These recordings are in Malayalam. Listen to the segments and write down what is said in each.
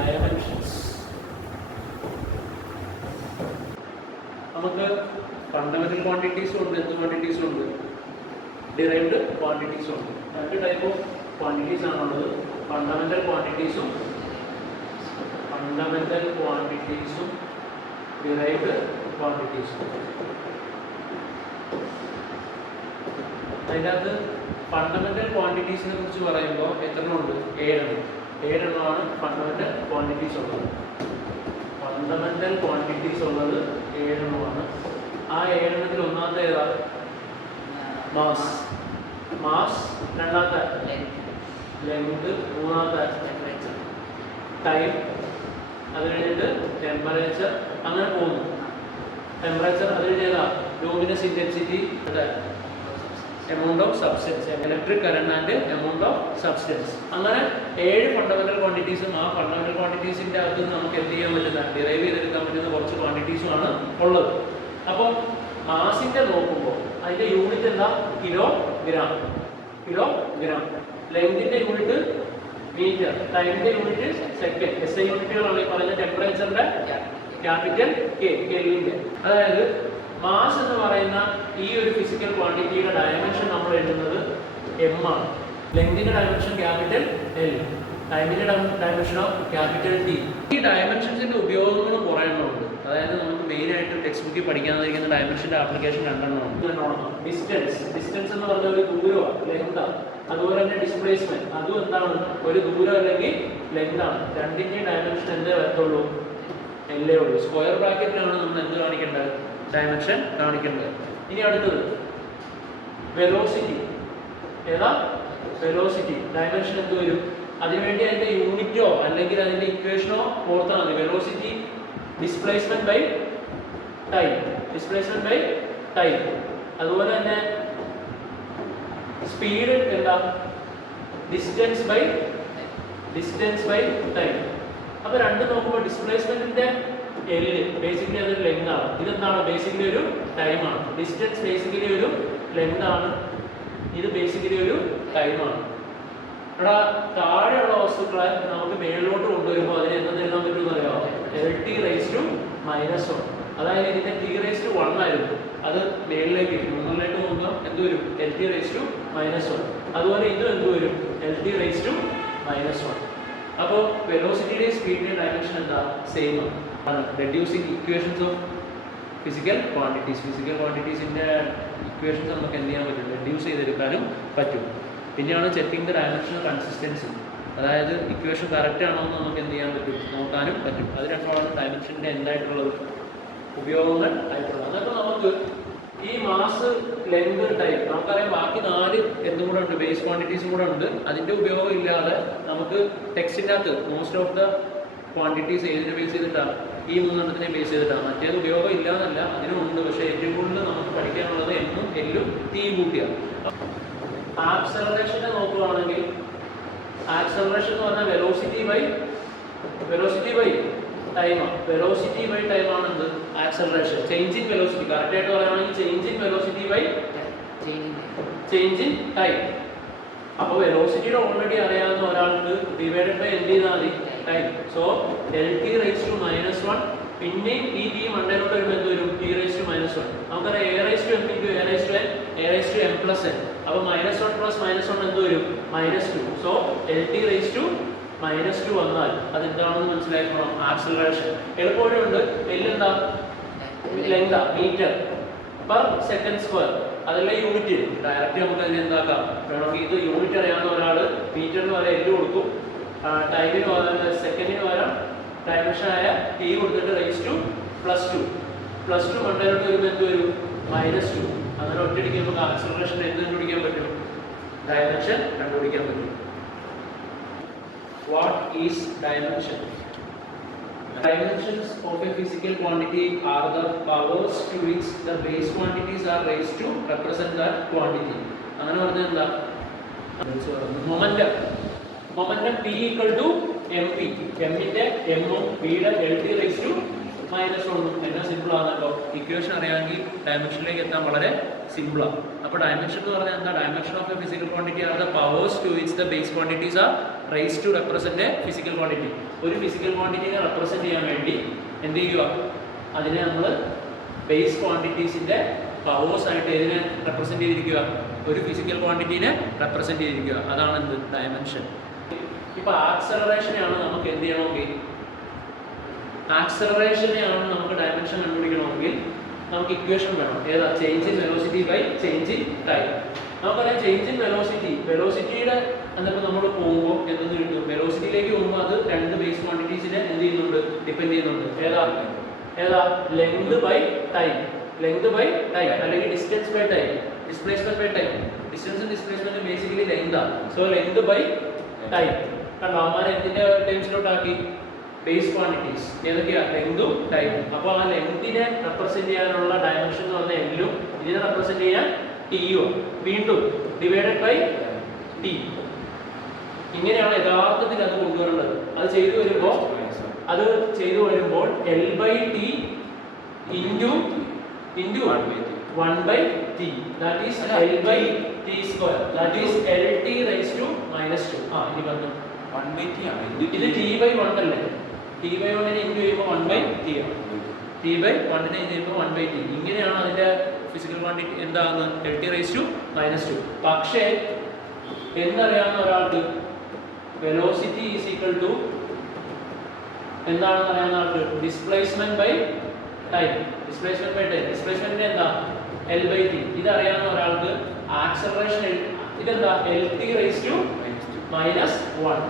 ഡയമെൻഷൻസ്. നമുക്ക് ഫണ്ടമെന്റൽ ക്വാണ്ടിറ്റീസും ഉണ്ട്, എന്ത് ക്വാണ്ടിറ്റീസും ഉണ്ട്, ഡിറൈവ്ഡ് ക്വാണ്ടിറ്റീസും ഉണ്ട്. രണ്ട് ടൈപ്പ് ഓഫ് ക്വാണ്ടിറ്റീസ് ആണുള്ളത്. ഫണ്ടമെന്റൽ ക്വാണ്ടിറ്റീസും ഡിറൈവ്ഡ് ക്വാണ്ടിറ്റീസും. അതിൻ്റെ അകത്ത് ഫണ്ടമെന്റൽ ക്വാണ്ടിറ്റീസിനെ കുറിച്ച് പറയുമ്പോൾ എത്രണ്ണമുണ്ട്? 7 ഏഴെണ്ണമാണ് ഫണ്ടമെന്റൽ ക്വാണ്ടിറ്റീസ് ഉള്ളത്. ഫണ്ടമെന്റൽ ക്വാണ്ടിറ്റീസ് ഉള്ളത് 7 ആ 7 ഒന്നാമത്തെ ഏതാ? മാസ്. രണ്ടാമത്തെ ലെങ്ത്. മൂന്നാമത്തെ ടൈം. അത് കഴിഞ്ഞിട്ട് ടെമ്പറേച്ചർ. അങ്ങനെ പോകുന്നു. ടെമ്പറേച്ചർ അത് കഴിഞ്ഞാൽ luminous intensity, amount of substance, electric current and amount of substance. അങ്ങനെ 7 ഫണ്ടമെന്റൽ ക്വാണ്ടിറ്റീസും ആ ഫണ്ടമെന്റൽ ക്വാണ്ടിറ്റീസിന്റെ അകത്ത് നമുക്ക് എന്ത് ചെയ്യാൻ പറ്റുന്ന, ഡിറൈവ് ചെയ്തെടുക്കാൻ പറ്റുന്ന കുറച്ച് ക്വാണ്ടിറ്റീസുമാണ് ഉള്ളത്. അപ്പോൾ മാസിന്റെ നോക്കുമ്പോൾ അതിന്റെ യൂണിറ്റ് എന്താ? കിലോഗ്രാം. ലെങ്തിന്റെ യൂണിറ്റ് മീറ്റർ. ടൈമിന്റെ യൂണിറ്റ് സെക്കൻഡ്. SI യൂണിറ്റുകളാണ് ഈ പറയുന്ന. ടെമ്പറേച്ചറിന്റെ ക്യാപിറ്റൽ കെൽവിന്റെ. അതായത് മാസ് എന്ന് പറയുന്ന ഈ ഒരു ഫിസിക്കൽ ക്വാണ്ടിറ്റിയുടെ ഡയമെൻഷൻ നമ്മൾ എഴുതുന്നത് m ആണ്. ലെങ്തിന്റെ ഡയമെൻഷൻ ക്യാപിറ്റൽ L, ടൈമിന്റെ ഡയമെൻഷനോ ക്യാപിറ്റൽ T. ഈ ഡയമെൻഷൻസിന്റെ ഉപയോഗങ്ങളും കുറേ എണ്ണമുണ്ട്. അതായത് നമുക്ക് മെയിൻ ആയിട്ട് ടെക്സ്റ്റ് ബുക്കിൽ പഠിക്കാതിരിക്കുന്ന ഡയമെൻഷന്റെ ആപ്ലിക്കേഷൻ 2 എണ്ണമുണ്ട്. ഡിസ്റ്റൻസ് എന്ന് പറഞ്ഞ ഒരു ദൂരമാണ്, ലെങ്താണ്. അതുപോലെ തന്നെ ഡിസ്പ്ലേസ്മെന്റ്, അതും എന്താണ്? ഒരു ദൂരം അല്ലെങ്കിൽ ലെങ്താണ്. രണ്ടിന്റെയും ഡയമെൻഷൻ എന്തേ വരത്തുള്ളൂ? എല്ലേ ഉള്ളൂ. സ്ക്വയർ ബ്രാക്കറ്റിലാണ് നമ്മൾ എന്ത് കാണിക്കേണ്ടത്? ഡയമെൻഷൻ കാണിക്കേണ്ടത്. ഇനി അടുത്തത് വെലോസിറ്റി. ഏതാ? വെലോസിറ്റി. ഡയമെൻഷൻ എന്ത് വരും? അതിനുവേണ്ടി അതിന്റെ യൂണിറ്റോ അല്ലെങ്കിൽ അതിന്റെ ഇക്വേഷനോ ഓർത്താൽ മതി. Velocity displacement by time. അതുപോലെ തന്നെ സ്പീഡ് എന്താ? Distance by time. അപ്പൊ രണ്ടും നോക്കുമ്പോൾ ഡിസ്പ്ലേസ്മെന്റിന്റെ L ബേസിക്കലി അതൊരു ലെങ്ത് ആണ്. ഇതെന്താണ്? ബേസിക്കലി ഒരു ടൈമാണ്. ഡിസ്റ്റൻസ് ബേസിക്കലി ഒരു ലെങ്ത് ആണ്. ഇത് ബേസിക്കലി ഒരു ടൈമാണ്. ഇവിടെ താഴെയുള്ള വസ്തുക്കളെ നമുക്ക് മേളിലോട്ട് കൊണ്ടുവരുമ്പോൾ അതിന് എന്തെന്ന് എഴുതാൻ പറ്റുമെന്ന് അറിയാമോ? LT⁻⁻1. അതായത് ഇതിന്റെ T⁻1 ആയിരുന്നു. അത് മേളിലേക്ക് 3ലേക്ക് നോക്കുമ്പോൾ എന്ത് വരും? LT⁻⁻1. അതുപോലെ ഇതും എന്ത് വരും? LT⁻⁻1. അപ്പോൾ വെലോസിറ്റിയുടെയും സ്പീഡിന്റെയും ഡയമെൻഷൻ എന്താ? സെയിം ആണ്. റെഡ്യൂസിങ് ഇക്വേഷൻസ് ഓഫ് ഫിസിക്കൽ ക്വാണ്ടിറ്റീസിന്റെ ഇക്വേഷൻസ് നമുക്ക് എന്ത് ചെയ്യാൻ പറ്റും? റെഡ്യൂസ് ചെയ്തെടുക്കാനും പറ്റും. പിന്നെയാണ് ചെക്കിംഗ് ദ ഡയമെൻഷണൽ കൺസിസ്റ്റൻസി. അതായത് ഇക്വേഷൻ കറക്റ്റ് ആണോ എന്ന് നമുക്ക് എന്ത് ചെയ്യാൻ പറ്റും? നോക്കാനും പറ്റും. അത് രണ്ടാണ് ഡയമെൻഷൻ്റെ എന്തായിട്ടുള്ളത്? ഉപയോഗങ്ങൾ ആയിട്ടുള്ളത്. അതൊക്കെ നമുക്ക് ഈ മാസ്, ലെങ്ത്, ടൈം നമുക്കറിയാം. ബാക്കി 4 എന്തും കൂടെ ഉണ്ട്, ബേസ് ക്വാണ്ടിറ്റീസും കൂടെ ഉണ്ട്. അതിന്റെ ഉപയോഗം ഇല്ലാതെ നമുക്ക് ടെക്സ്റ്റിൻ്റെ അകത്ത് മോസ്റ്റ് ഓഫ് ദ ക്വാണ്ടിറ്റീസ് ഏതിനെ ബേസ് ചെയ്തിട്ടാണ്? ഈ 3 എണ്ണത്തിനെ ബേസ് ചെയ്തിട്ടാണ്. മറ്റേത് ഉപയോഗം ഇല്ലാന്നല്ല, അതിനും ഉണ്ട്. പക്ഷേ ഏറ്റവും കൂടുതൽ നമുക്ക് പഠിക്കാനുള്ളത് എന്നും എല്ലും തീയും കൂട്ടിയാണ്. ആക്സലറേഷനെ നോക്കുകയാണെങ്കിൽ ആക്സലറേഷൻ എന്ന് പറഞ്ഞാൽ വെലോസിറ്റി ബൈ ടൈമാണ്. വെലോസിറ്റി ബൈ ടൈമാണ് എന്ത്? Acceleration. Change in velocity. Correct ആയിട്ട് പറയുകയാണെങ്കിൽ change in velocity by change in time. അപ്പോൾ വെലോസിറ്റിയുടെ ഓൾറെഡി അറിയാവുന്ന ഒരാൾക്ക് ഡിവൈഡഡ് ബൈ എന്ത് ചെയ്താൽ മതി? ടൈം. So LT⁻⁻1. പിന്നെയും ഈ T മണ്ടയിലോട്ട് വരുമ്പോൾ എന്ത് വരും? T⁻⁻1. നമുക്കറിയാം A⁻m A⁻m+n. അപ്പോൾ -1 + -1 എന്ത് വരും? -2. സോ LT⁻⁻2 വന്നാൽ അതെന്താണെന്ന് മനസ്സിലാക്കണം. ആക്സലറേഷൻ. എളുപ്പമുണ്ട്. എന്താ? ലെങ്താ, മീറ്റർ പെർ സെക്കൻഡ് സ്ക്വയർ. അതല്ല യൂണിറ്റ്. ഡയറക്റ്റ് നമുക്ക് അതിനെ എന്താക്കാം? വേണമെങ്കിൽ ഇത് യൂണിറ്റ് അറിയാവുന്ന ഒരാൾ മീറ്ററിന് വരെ L കൊടുക്കും. ടൈമിന് സെക്കൻഡിന് പകരം ഡയമെൻഷനായ T കൊടുത്തിട്ട് +2 മണ്ടയിലോട്ട് വരുമ്പോൾ എന്ത് വരും? -2. അങ്ങനെ ഒറ്റയടിക്ക് നമുക്ക് ആക്സലറേഷൻ എന്ത് കണ്ടുപിടിക്കാൻ പറ്റും? ഡയമെൻഷൻ കണ്ടുപിടിക്കാൻ പറ്റും. What is dimension? Dimensions of a physical quantity are the powers to which the base quantities are raised to represent that quantity. അങ്ങനെ പറഞ്ഞാൽ എന്താ? Momentum P = mp. m-ന്റെ m ഉം p-യുടെ LT⁻⁻1 എന്നാ സിമ്പിൾ ആണല്ലോ. ഇക്വേഷൻ അറിയാമെങ്കിൽ ഡയമെൻഷനിലേക്ക് എത്താൻ വളരെ സിമ്പിളാണ്. അപ്പോൾ ഡയമെൻഷൻ എന്ന് പറഞ്ഞാൽ എന്താ? Dimension of a physical quantity are the powers to which the base quantities are raise to represent physical quantity. ഒരു ഫിസിക്കൽ ക്വാണ്ടിറ്റിനെ റെപ്രസെന്റ് ചെയ്യാൻ വേണ്ടി എന്ത് ചെയ്യുക, അതിനെ നമ്മൾ ബേസ് ക്വാണ്ടിറ്റീസിന്റെ പവേഴ്സ് ആയിട്ട് ഏതിനെ റെപ്രസെന്റ് ചെയ്തിരിക്കുക, ഒരു ഫിസിക്കൽ ക്വാണ്ടിറ്റീനെ റെപ്രസെന്റ് ചെയ്തിരിക്കുക. അതാണ് എന്ത് ഡയമെൻഷൻ. ഇപ്പൊ ആക്സലറേഷനെയാണ് നമുക്ക് എന്ത് ചെയ്യണമെങ്കിൽ, ആക്സലറേഷനെയാണ് നമുക്ക് ഡയമെൻഷൻ കണ്ടുപിടിക്കണമെങ്കിൽ നമുക്ക് ഇക്വേഷൻ വേണം. ഏതാ? Change in velocity by change in time. നമുക്കറിയാം ചേഞ്ച് ഇൻ വെലോസിറ്റി, വെലോസിറ്റിയുടെ എന്നിപ്പോൾ നമ്മൾ പോകുമ്പോൾ എന്തെന്ന് കിട്ടും, വെലോസിറ്റിയിലേക്ക് പോകുമ്പോൾ അത് രണ്ട് ബേസ് ക്വാണ്ടിറ്റീസിനെ എന്ത് ചെയ്യുന്നുണ്ട്, ഡിപ്പെൻഡ് ചെയ്യുന്നുണ്ട്. ഏതാ? Length by time. Length by time അല്ലെങ്കിൽ distance by time, displacement by time. ഡിസ്റ്റൻസും ഡിസ്പ്ലേസ്മെന്റും ബേസിക്കലി ലെങ്താണ്. So length by time. കണ്ടോ, അമ്മാർ എന്തിന്റെ ടൈംസിലോട്ടാക്കി? Base quantities. ഏതൊക്കെയാ? ലെങ്തും ടൈമും. അപ്പോൾ ആ ലെങ്തിനെ റെപ്രസെന്റ് ചെയ്യാനുള്ള ഡയമെൻഷൻ എന്ന് പറഞ്ഞാൽ എല്ലും, ഇതിനെ റെപ്രസെന്റ് ചെയ്യാൻ ടിയും. വീണ്ടും ഡിവൈഡഡ് ബൈ ടി. ഇങ്ങനെയാണ് യഥാർത്ഥത്തിൽ അത് കൊണ്ടുവരേണ്ടത്. അത് ചെയ്തു വരുമ്പോൾ L by T into 1 by t, that is L by t square, that is LT raised to -2. ഇനി പറഞ്ഞു 1 by t ആണ്. ഇത് t by 1 അല്ലേ? t by 1 നെ ഇൻറ്റു ചെയ്യുമ്പോൾ 1 by t ആണ്. t by 1 നെ ചെയ്യുമ്പോൾ 1 by t. ഇങ്ങനെയാണ് അതിന്റെ ഫിസിക്കൽ ക്വാണ്ടിറ്റി എന്താകുന്നത്, LT raised to -2. പക്ഷേ എന്നറിയാവുന്ന ഒരാൾക്ക് വെലോസിറ്റി ഈസ് ഈക്വൽ ടു എന്താണെന്ന് അറിയാവുന്ന ആൾക്ക് ഡിസ്പ്ലേസ്മെന്റ് ബൈ ടൈം. ഡിസ്പ്ലേസ്മെന്റിന്റെ എന്താ? L by t. ഇതറിയാവുന്ന ഒരാൾക്ക് ആക്സലറേഷൻ ഇതെന്താ? LT raised to -1.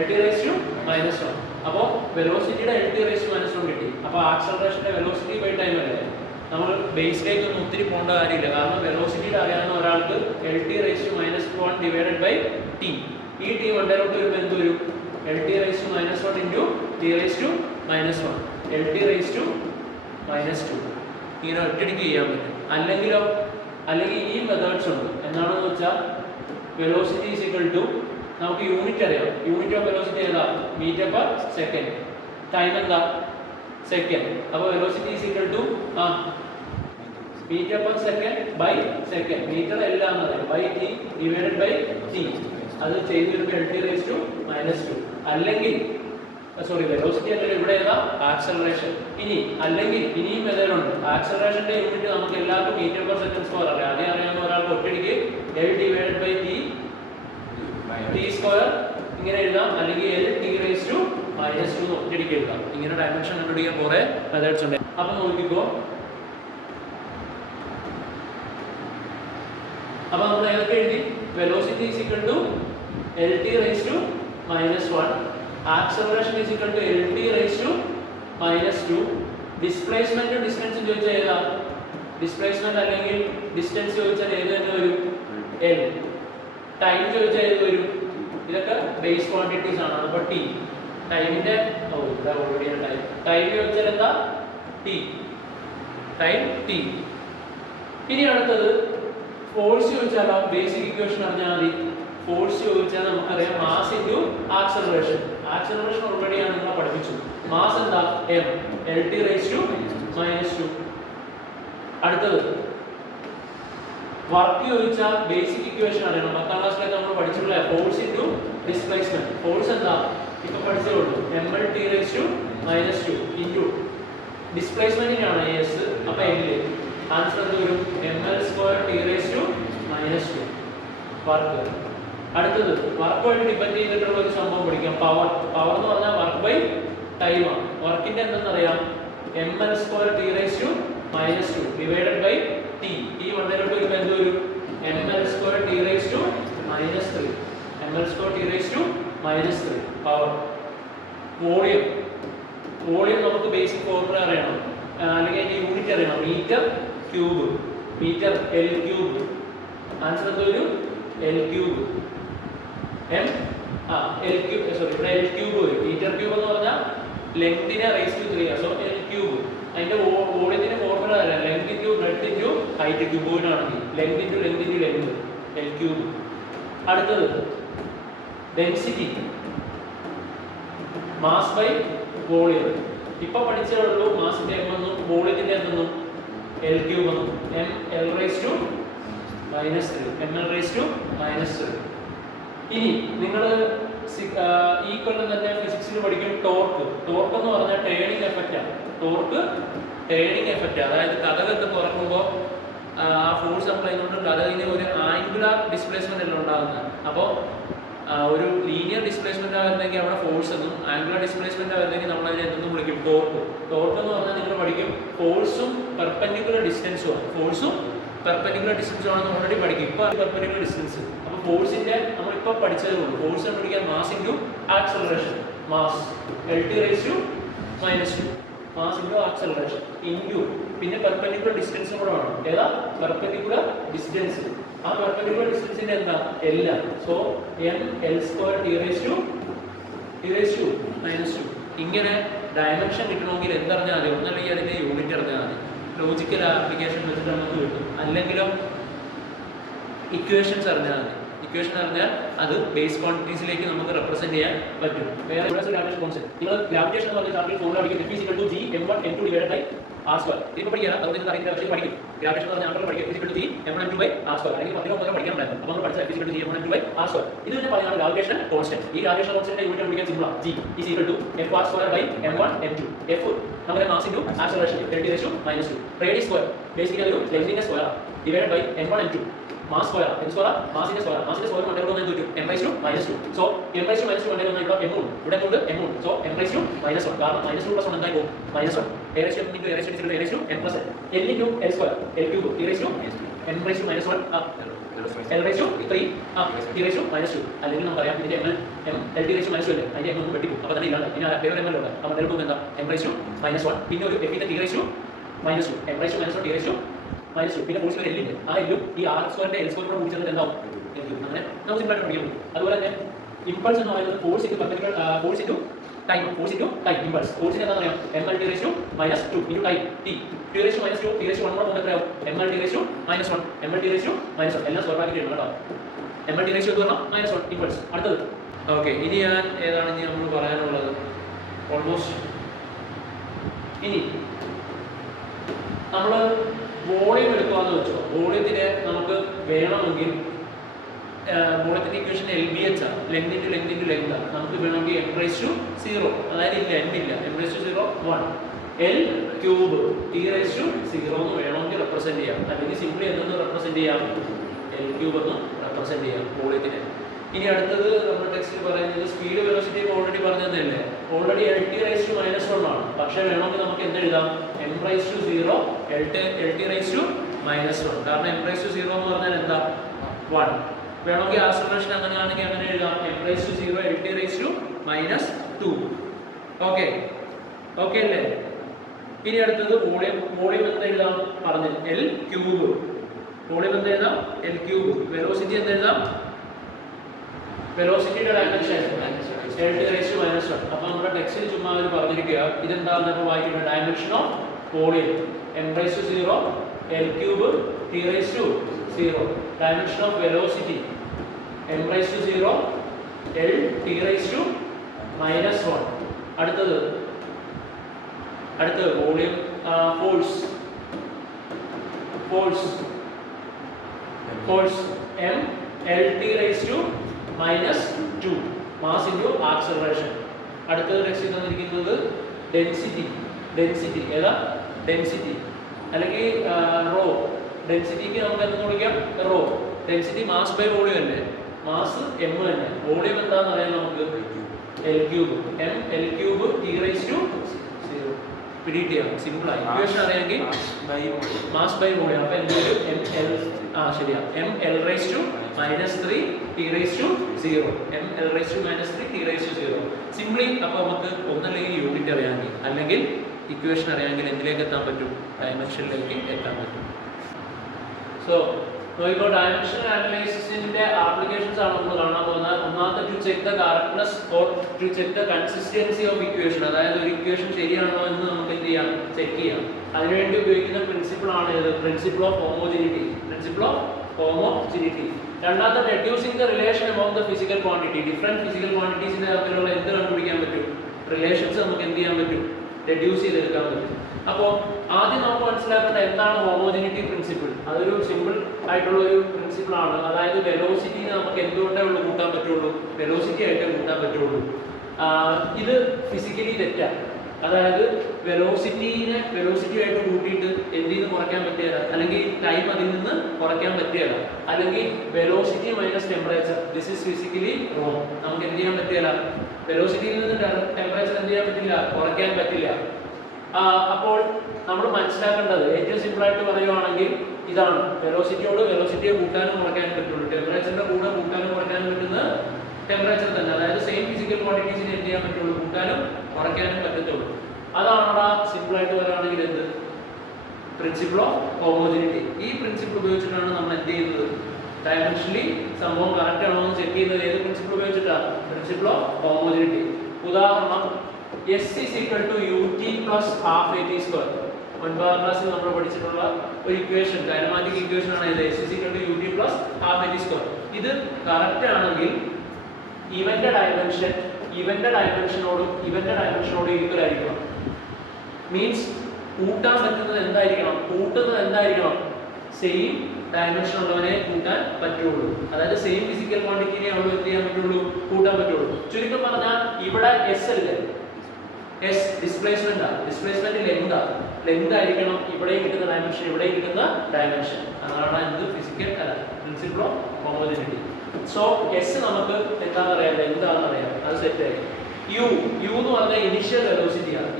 LT raised to -1. അപ്പോൾ വെലോസിറ്റിയുടെ LT raised to -1 കിട്ടി. അപ്പോൾ ആക്സലറേഷന്റെ വെലോസിറ്റി ബൈ ടൈം അല്ലേ? നമ്മൾ ബേസിലേക്ക് ഒന്നും ഒത്തിരി പോകേണ്ട കാര്യമില്ല. കാരണം വെലോസിറ്റിയുടെ അറിയാവുന്ന ഒരാൾക്ക് LT raised to -1 divided by t. ഈ t കൊണ്ടേലോട്ട് വരുമ്പോൾ എന്ത് വരും? LT raised to -1 into t raised to -1. LT raised to -2. ഇങ്ങനെ ഒറ്റയടിക്ക് ചെയ്യാൻ പറ്റും. അല്ലെങ്കിൽ ഈ മെത്തേഡ്സ് ഉണ്ട്. എന്താണെന്ന് വെച്ചാൽ വെലോസിറ്റി ഈസ് ഈക്വൽ ടു, നമുക്ക് യൂണിറ്റ് അറിയാം. യൂണിറ്റ് ഓഫ് വെലോസിറ്റി ഏതാ? Metre per second. ടൈം എന്താ? സെക്കൻഡ്. അപ്പോൾ velocity is equal to metre per second by second. Metre എല്ലാം by T divided by T. അത് ചെയ്ത് വരുമ്പോൾ LT raised to -2. അല്ലെങ്കിൽ വെലോസിറ്റി അല്ലെങ്കിൽ ഇവിടെ ഏതാ? ആക്സലറേഷൻ. ഇനിയും മെത്തേഡുണ്ട്. ആക്സലറേഷന്റെ യൂണിറ്റ് നമുക്ക് എല്ലാവർക്കും മീറ്റർ പെർ സെക്കൻഡ് സ്ക്വയർ അറിയാം. അതേ അറിയാവുന്ന ഒരാൾക്ക് ഒറ്റയടിക്ക് L divided by T square ഇങ്ങനെ എഴുതാം. അല്ലെങ്കിൽ LT raised to -2 ഒറ്റയടിക്ക് എഴുതാം. ഇങ്ങനെ ഡയമെൻഷൻ കണ്ടുപിടിക്കാൻ കുറെ മെത്തേഡ്സ് ഉണ്ട്. അപ്പൊ നോക്കിക്കോ, അപ്പൊ നമ്മൾ ഏതൊക്കെ എഴുതി? Velocity is equal to LT raised to -1. Acceleration is equal to LT raised to -2. ഡിസ്പ്ലേസ്മെന്റും ഡിസ്റ്റൻസും ചോദിച്ചാൽ ഏതാ? ഡിസ്പ്ലേസ്മെന്റ് അല്ലെങ്കിൽ ഡിസ്റ്റൻസ് ചോദിച്ചാൽ ഏത് തന്നെ വരും? L. ടൈം ചോദിച്ചാൽ ഏത് വരും? ഇതൊക്കെ ബേസ് ക്വാണ്ടിറ്റീസ് ആണ്. അപ്പോൾ ടി. ടൈമിന്റെ ടൈം ചോദിച്ചാൽ എന്താ? ടി. Time T. ഇനി അടുത്തത് ഫോഴ്സ് ചോദിച്ചാലോ? ബേസിക് ഇക്വേഷൻ അറിഞ്ഞാൽ മതി. ഫോഴ്സ് ചോദിച്ചാൽ നമുക്കറിയാം mass into acceleration. Acceleration already ഞാൻ നിങ്ങളെ പഠിപ്പിച്ചു. മാസ് എന്താ? m. LT raised to -2. അടുത്തത് വർക്ക് ചോദിച്ചാൽ ബേസിക് ഇക്വേഷൻ അറിയണം. 10ാം ക്ലാസ്സിലൊക്കെ നമ്മൾ പഠിച്ചിട്ടുള്ള ഫോഴ്സ് ഇൻറ്റു ഡിസ്പ്ലേസ്മെന്റ്. ഫോഴ്സ് എന്താ? ഇപ്പൊ പഠിച്ചേ ഉള്ളൂ. mLT raised to -2 ഇൻറ്റു ഡിസ്പ്ലേസ്മെന്റിനാണ് s. അപ്പൊ L. ആൻസർ എന്ത് വരും? mL² T raised to -2. Work. അടുത്തത് വർക്കുമായിട്ട് ഡിപ്പെൻഡ് ചെയ്തിട്ടുള്ള ഒരു സംഭവം പഠിക്കാം. പവർ എന്ന് പറഞ്ഞാൽ വർക്ക് ബൈ ടൈമാണ്. വർക്കിന്റെ എന്തെന്നറിയാം? mL² T raised to -2 divided by T. ഈ വണ്ണയിലോട്ട് വരുമ്പോൾ എന്ത് വരും? mL² T raised to -3. mL² T raised to -3. Power. Volume നമുക്ക് ബേസിക് ഫോർമുല അറിയണം, അല്ലെങ്കിൽ അതിന്റെ യൂണിറ്റ് അറിയണം. Metre cube. Metre L3. Answer എന്ത് വരും? L3. ഇവിടെ L3 വരും. മീറ്റർ ക്യൂബ് എന്ന് പറഞ്ഞാൽ ലെങ്തിനെ റൈസ് ടു 3. So L3. അതിന്റെ വോളിയത്തിന്റെ ഫോർമുല അറിയാം. Length into breadth into height ക്യൂബോയിഡാണെങ്കിൽ ലെങ്ത് ഇൻറ്റു ലെങ്ത് L3. അടുത്തത് ഡെൻസിറ്റി. Mass by volume. ഇപ്പൊ പഠിച്ചേ ഉള്ളൂ മാസിന്റെ m എന്നും വോളിയത്തിന്റെ എന്തെന്നും L3 എന്നും. mL raised to -3. mL raised to -3. ഇനി നിങ്ങൾ ഈ കൊല്ലം തന്നെ ഫിസിക്സിൽ പഠിക്കും ടോർക്ക്. ടോർക്ക് എന്ന് പറഞ്ഞാൽ ടേണിംഗ് എഫക്റ്റ് ആണ്. ടോർക്ക് ടേണിംഗ് എഫക്റ്റ്, അതായത് കഥകൊക്കെ തുറക്കുമ്പോൾ ആ ഫോഴ്സ് അപ്ലൈ ചെയ്യുന്നതുകൊണ്ട് കഥകിന് ഒരു ആംഗുലാർ ഡിസ്പ്ലേസ്മെന്റ് എല്ലാം ഉണ്ടാകുന്നത്. അപ്പോൾ ഒരു ലീനിയർ ഡിസ്പ്ലേസ്മെന്റ് ആകുന്നെങ്കിൽ അവിടെ ഫോഴ്സ് എന്നും, ആംഗുലാർ ഡിസ്പ്ലേസ്മെന്റ് ആകുന്നെങ്കിൽ നമ്മൾ അതിനെ എന്തെന്ന് വിളിക്കും? ടോർക്ക്. ടോർക്ക് എന്ന് പറഞ്ഞാൽ നിങ്ങൾ പഠിക്കും ഫോഴ്സും പെർപെൻഡിക്കുലർ ഡിസ്റ്റൻസും ആണ്. ഫോഴ്സും പെർപെൻഡിക്കുലർ ഡിസ്റ്റൻസും ആണെന്ന് ഓൾറെഡി പഠിക്കും. ഇപ്പോൾ പെർപെൻഡിക്കുലർ ഡിസ്റ്റൻസ്. അപ്പോൾ ഫോഴ്സിന്റെ നമ്മളിപ്പോൾ പഠിച്ചതേ ഉള്ളൂ. ഫോഴ്സ് കണ്ടുപിടിക്കാൻ mass into acceleration. Mass L2⁻², mass into acceleration into പിന്നെ പെർപെൻഡിക്കുലർ ഡിസ്റ്റൻസും കൂടെ വേണം. ഏതാ? Perpendicular distance. ആ പെർപെൻഡിക്കുലർ ഡിസ്റ്റൻസിന്റെ എന്താ? L. So mL²T⁻². ഇങ്ങനെ ഡയമെൻഷൻ കിട്ടണമെങ്കിൽ എന്തറിഞ്ഞാൽ മതി? ഒന്നല്ലെങ്കിൽ അതിന്റെ യൂണിറ്റ് അറിഞ്ഞാൽ മതി. ലോജിക്കൽ ആപ്ലിക്കേഷൻ വെച്ചിട്ട് നമുക്ക് കിട്ടും. അല്ലെങ്കിലും ഇക്വേഷൻസ് അറിഞ്ഞാൽ മതി. ഇക്വേഷൻ അറിഞ്ഞാൽ അത് ബേസ് ക്വാണ്ടിറ്റീസിലേക്ക് നമുക്ക് റെപ്രസെന്റ് ചെയ്യാൻ പറ്റും. വേറെ ഗ്രാവിറ്റേഷൻ കോൺസെപ്റ്റ് നിങ്ങൾ ഗ്രാവിറ്റേഷൻ എന്ന് പറഞ്ഞ ചാപ്റ്ററിൽ ഫോർമുല പഠിക്കും. F=G m1m2 r². ഇതിപ്പോൾ പഠിക്കാം. അതുകൊണ്ട് നിങ്ങൾ അറിയുന്ന പക്ഷേ പഠിക്കും. ഗ്രാവിറ്റേഷൻ എന്ന് പറഞ്ഞ ചാപ്റ്ററിൽ പഠിക്കും F=G m1m2 r². അല്ലെങ്കിൽ 10 പഠിക്കാൻ ഉണ്ടായിരുന്നു. അപ്പോൾ നമ്മൾ പഠിച്ച F=G m1m2 r². ഇത് തന്നെ പറയുന്നത് ഗ്രാവിറ്റേഷൻ കോൺസ്റ്റന്റ്. ഈ ഗ്രാവിറ്റേഷൻ കോൺസ്റ്റന്റിന്റെ യൂണിറ്റ് പഠിക്കാൻ സിമ്പിൾ ആണ്. G F r²/m1m2. F നമ്മുടെ mass into acceleration L2⁻². Radius square basically ഒരു ലെങ്തിന്റെ square divided by m1m2. Mass square മാസിന്റെ സ്ക്വയർ മണ്ടേക്ക് വന്നാൽ കിട്ടും m⁻². സോ m⁻² മണ്ടേക്ക് വന്നാൽ ഇവിടെ m ഉണ്ട്, ഇവിടെ കൊണ്ട് m ഉണ്ട്. സോ m⁻²-1 കാരണം -2 + 1 എന്തായി പോകും? -1. A⁻m × A⁻m + n L × L3 L3 അല്ലെങ്കിൽ നമുക്ക് പറയാം ഇതിന്റെ L2⁻² അല്ലേ, അതിന്റെ m ഒന്ന് വെട്ടിപ്പോകും. അപ്പോൾ തന്നെ ഇല്ലാണ്ട് ഇനി പേര് m ഉണ്ട്. അപ്പോൾ L എന്താ? m⁻1 പിന്നെ ഒരു f ന്റെ T⁻², m⁻1 T⁻². പിന്നെ ഫോഴ്സ് ഒരു L ഉണ്ട്. ആ L ഈ r²ന്റെ L² കൂടെ കൂടിച്ചത് എന്താവും? അങ്ങനെ നമുക്ക് സിമ്പിൾ ആയിട്ട് പഠിക്കാം. അതുപോലെ തന്നെ ഇമ്പൾസ് എന്ന് പറയുന്നത് force into perpendicular force into time impulse. ഫോഴ്സിന് എന്താ പറയാം? mL2 into time t. T⁻², T⁻1 കൂടെ പോകുമ്പോൾ എത്രയാവും? mL2-1 എല്ലാം സ്ക്വയർ ബ്രാക്കറ്റ് ഇടണം കേട്ടോ. mL2 എന്ന് പറഞ്ഞാൽ -1 ഇമ്പൾസ്. അടുത്തത് ഓക്കെ. ഇനി ഏതാണ് ഇനി നമ്മൾ പറയാനുള്ളത്? ഓൾമോസ്റ്റ് ഇനി നമ്മൾ വോളിയം എടുക്കാമെന്ന് വെച്ചോ. വോളിയത്തിന് നമുക്ക് വേണമെങ്കിൽ വോളിയത്തിന്റെ ഇക്വേഷൻ LBH ആണ്. ലെങ്ത് ഇൻറ്റു ലെങ്ത് ആണ്. നമുക്ക് വേണമെങ്കിൽ m⁻0, അതായത് ഇല്ല m ഇല്ല, m⁻0 1 L³ T⁻0 എന്ന് വേണമെങ്കിൽ റെപ്രസെന്റ് ചെയ്യാം. അല്ലെങ്കിൽ സിംപ്ലി എന്തെന്ന് റെപ്രസെന്റ് ചെയ്യാം? L³ എന്ന് റെപ്രസെന്റ് ചെയ്യാം വോളിയത്തിനെ. ഇനി അടുത്തത് നമ്മുടെ ടെക്സ്റ്റിൽ പറയുന്നത് സ്പീഡ് വെലോസിറ്റി ഓൾറെഡി പറഞ്ഞതല്ലേ. ഓൾറെഡി L2⁻1 ആണ്. പക്ഷേ വേണമെങ്കിൽ നമുക്ക് എന്തെഴുതാം? m⁻0 L2⁻1 കാരണം m⁻0 എന്ന് പറഞ്ഞാൽ എന്താ? 1. വേണമെങ്കിൽ ആക്സലറേഷൻ അങ്ങനെയാണെങ്കിൽ അങ്ങനെ എഴുതാം m⁻0 L2⁻2. ഓക്കെ അല്ലേ? ഇനി അടുത്തത് വോളിയം എന്തെഴുതാം? പറഞ്ഞത് L³ വോളിയം എന്തെഴുതാം? L³ വെലോസിറ്റി എന്തെഴുതാം? വെലോസിറ്റിയുടെ ഡയമെൻഷൻ L2⁻1. അപ്പോൾ നമ്മുടെ ടെക്സ്റ്റിൽ ചുമ്മാ അവർ പറഞ്ഞിരിക്കുക ഇതെന്താണെന്നൊക്കെ വായിക്കുന്നത് dimension of volume m⁻0 L³ T⁻0. Dimension of velocity m⁻0 L2⁻1. അടുത്തത് volume force mL2⁻2 mass into acceleration. അടുത്തത് ടെക്സ്റ്റ് തന്നിരിക്കുന്നത് ഡെൻസിറ്റി ഏതാ? ഡെൻസിറ്റി അല്ലെങ്കിൽ റോ. ഡെൻസിറ്റിക്ക് നമുക്ക് എന്തെന്ന് വിളിക്കാം? Rho. Density mass by volume അല്ലേ. മാസ് m തന്നെ. വോളിയം എന്താണെന്ന് അറിയാം നമുക്ക്? L³ mL³ T⁻0. പിടിയിട്ട് ചെയ്യാം. സിമ്പിൾ ആയി. ഇക്വേഷൻ അറിയാമെങ്കിൽ മാസ് ബൈ വോളിയം. അപ്പോൾ ശരിയാ mL⁻³ T⁻0 mL⁻³ T⁻0. Simply അപ്പോൾ നമുക്ക് ഒന്നല്ലെങ്കിൽ യൂണിറ്റ് അറിയാമെങ്കിൽ അല്ലെങ്കിൽ ഇക്വേഷൻ അറിയാമെങ്കിൽ എന്തിലേക്ക് എത്താൻ പറ്റും? ഡയമെൻഷനിലേക്ക് എത്താൻ പറ്റും. സോ ഇപ്പോൾ ഡയമെൻഷണൽ അനലൈസിസിന്റെ ആപ്ലിക്കേഷൻസ് ആണ് നമ്മൾ കാണാൻ പോകുന്നത്. ഒന്നാമത്തെ to check the correctness or to check the consistency of equation. അതായത് ഒരു ഇക്വേഷൻ ശരിയാണോ എന്ന് നമുക്ക് എന്ത് ചെയ്യാം? ചെക്ക് ചെയ്യാം. അതിനുവേണ്ടി ഉപയോഗിക്കുന്ന പ്രിൻസിപ്പിൾ ആണ് ഇത്, പ്രിൻസിപ്പിൾ ഓഫ് ഹോമോജനിറ്റി. രണ്ടാമത്തെ reducing the relation among the physical quantity. Different physical ക്വാണ്ടിറ്റീസിന്റെ തമ്മിലുള്ള എന്ത് കണ്ടുപിടിക്കാൻ പറ്റും? റിലേഷൻസ് നമുക്ക് എന്ത് ചെയ്യാൻ പറ്റും? റെഡ്യൂസ് ചെയ്തെടുക്കാൻ പറ്റും. അപ്പോൾ ആദ്യം നമുക്ക് മനസ്സിലാക്കേണ്ട എന്താണ് ഹോമോജനിറ്റി പ്രിൻസിപ്പിൾ. അതൊരു സിമ്പിൾ ആയിട്ടുള്ള ഒരു പ്രിൻസിപ്പിൾ ആണ്. അതായത് വെലോസിറ്റിനെ നമുക്ക് എന്തുകൊണ്ടേ ഉള്ളൂ കൂട്ടാൻ പറ്റുള്ളൂ, വെലോസിറ്റി ആയിട്ടേ കൂട്ടാൻ പറ്റുള്ളൂ. ഇത് ഫിസിക്കലി തെറ്റാണ്. അതായത് വെലോസിറ്റിയായിട്ട് കൂട്ടിയിട്ട് എന്ത് ചെയ്ത് കുറയ്ക്കാൻ പറ്റിയല്ല, അല്ലെങ്കിൽ ടൈം അതിൽ നിന്ന് കുറയ്ക്കാൻ പറ്റിയല്ല, അല്ലെങ്കിൽ velocity minus temperature, this is physically wrong. നമുക്ക് എന്ത് ചെയ്യാൻ പറ്റിയല്ല, വെലോസിറ്റിയിൽ നിന്ന് ടെമ്പറേച്ചർ എന്ത് ചെയ്യാൻ പറ്റില്ല, കുറയ്ക്കാൻ പറ്റില്ല. അപ്പോൾ നമ്മൾ മനസ്സിലാക്കേണ്ടത് ഏറ്റവും സിമ്പിൾ ആയിട്ട് പറയുവാണെങ്കിൽ ഇതാണ്, വെലോസിറ്റിയെ കൂട്ടാനും കുറയ്ക്കാനും പറ്റുള്ളൂ. ടെമ്പറേച്ചറിന്റെ കൂടെ കൂട്ടാനും കുറയ്ക്കാനും പറ്റുന്നത് ടെമ്പറേച്ചർ തന്നെ. അതായത് സെയിം ഫിസിക്കൽ ക്വാണ്ടിറ്റീസിന് എന്ത് ചെയ്യാൻ പറ്റുള്ളൂ, കൂട്ടാനും കുറയ്ക്കാനും പറ്റത്തുള്ളൂ. അതാണ് സിമ്പിൾ ആയിട്ട് പറയുകയാണെങ്കിൽ എന്ത്, പ്രിൻസിപ്പിൾ ഓഫ് ഹോമോജനിറ്റി. ഈ പ്രിൻസിപ്പിൾ ഉപയോഗിച്ചിട്ടാണ് നമ്മൾ എന്ത് ചെയ്യുന്നത്, ഡയമെൻഷനലി സംഭവം കറക്റ്റ് ആണോ എന്ന് ചെക്ക് ചെയ്യുന്നത്. ഏത് പ്രിൻസിപ്പിൾ ഉപയോഗിച്ചിട്ടാണ്, പ്രിൻസിപ്പിൾ ഓഫ് ഹോമോജനിറ്റി. ഉദാഹരണം S is equal to ut plus half at square. ഒൻപതാം ക്ലാസ്സിൽ നമ്മൾ പഠിച്ചിട്ടുള്ള ഒരു ഇക്വേഷൻ, കൈനമാറ്റിക് ഇക്വേഷൻ ആണ് ഇത്. S is equal to ut plus half at square. ഇത് കറക്റ്റ് ആണെങ്കിൽ ഇവന്റെ ഡയമെൻഷനോട് ഈക്വൽ ആയിരിക്കണം. മീൻസ് കൂട്ടാൻ പറ്റുന്നത് എന്തായിരിക്കണം, സെയിം ഡയമെൻഷൻ ഉള്ളവനെ കൂട്ടാൻ പറ്റുള്ളൂ. അതായത് സെയിം ഫിസിക്കൽ ക്വാണ്ടിറ്റിനെ അവിടെ എന്ത് ചെയ്യാൻ പറ്റുള്ളൂ, കൂട്ടാൻ പറ്റുള്ളൂ. ചുരുക്കം പറഞ്ഞാൽ ഇവിടെ എസ് അല്ലേ, എസ് ഡിസ്പ്ലേസ്മെന്റ് ലെങ്ത് ആയിരിക്കണം ഇവിടെയും കിട്ടുന്ന ഡയമെൻഷൻ, ഇവിടെയും കിട്ടുന്ന ഡയമെൻഷൻ. അതാണ് എന്ത്, ഫിസിക്കൽ അല്ല, principle of homogeneity. So S നമുക്ക് എന്താണെന്ന് അറിയാം, ലെങ്താണെന്ന് അറിയാം, അത് സെറ്റായി. യു എന്ന് പറഞ്ഞാൽ ഇനിഷ്യൽ വെലോസിറ്റിയാണ്.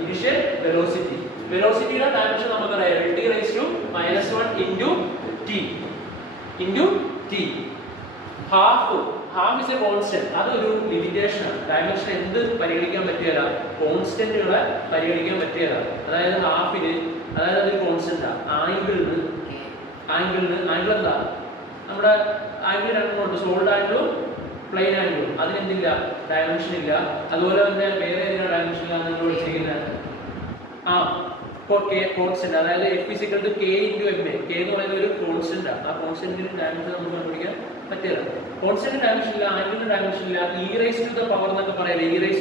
വെലോസിറ്റിയുടെ ഡയമെൻഷൻ നമുക്കറിയാം, (10⁻⁻1 into t). Half is A constant. അതൊരു ലിമിറ്റേഷൻ ആണ്. ഡയമെൻഷൻ എന്ത് പരിഗണിക്കാൻ പറ്റിയല്ല, കോൺസ്റ്റന്റുകളെ പരിഗണിക്കാൻ പറ്റിയല്ല. അതായത് ഹാഫിന്, അതായത് അതൊരു കോൺസ്റ്റന്റ് ആണ്. ആംഗിൾ എന്താ, നമ്മുടെ ആംഗിൾ രണ്ടുമുണ്ട്, സോൾഡ് ആംഗിളും പ്ലെയിൻ ആംഗിളും. അതിനെന്തില്ല, ഡയമെൻഷൻ ഇല്ല. അതുപോലെ തന്നെ വേറെ ഏതിനാ ഡയമെൻഷൻ ഇല്ല നിങ്ങൾ വിളിച്ചിരിക്കുന്നത്, കോൺസ്റ്റന്റ്. അതായത് F = K × MA. K എന്ന് പറയുന്നത് ഒരു കോൺസ്റ്റന്റ് ആണ്. ആ കോൺസ്റ്റന്റിന്റെ ഡയമെൻഷൻ നമുക്ക് കണ്ടുപിടിക്കാൻ പറ്റില്ല. കോൺസ്റ്റന്റ് ഡയമെൻഷൻ ഇല്ല, ആംഗിളിന്റെ ഡയമെൻഷൻ ഇല്ല. e⁻⁴ എന്നൊക്കെ പറയാം, e⁻x.